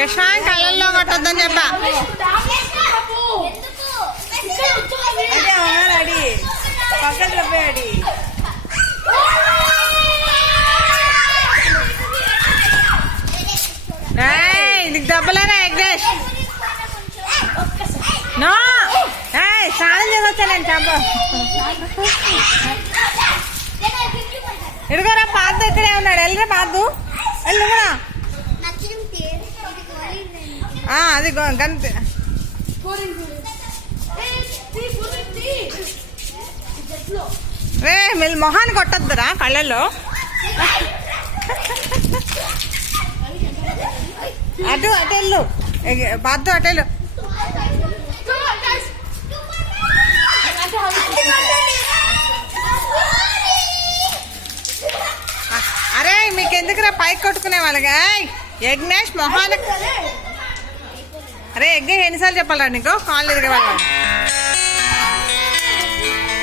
యశ్వాన్ కళ్ళల్లో కొట్టొద్దని చెప్పా. పక్కన చెప్పాడు. నీకు దెబ్బలేనా యజ్ఞేష్? నో స్నానం చేసి వచ్చా నేను చెప్ప. ఇడుకోరా పాదు ఇక్కడే ఉన్నాడు. వెళ్ళరా పాదు వెళ్ళు కూడా. అది గంత రే మీరు మొహాన్ని కొట్టద్దురా కళ్ళల్లో. అటు అటు వెళ్ళు బాద్దు అటు వెళ్ళు. అరే మీకెందుకురా పైకి కొట్టుకునే వాళ్ళగా? యజ్ఞేష్ మొహాన్ని. అరే యజ్ఞేష్ ఎన్నిసార్లు చెప్పాలా నీకు కాళ్ళు ఎదిగే వాళ్ళు?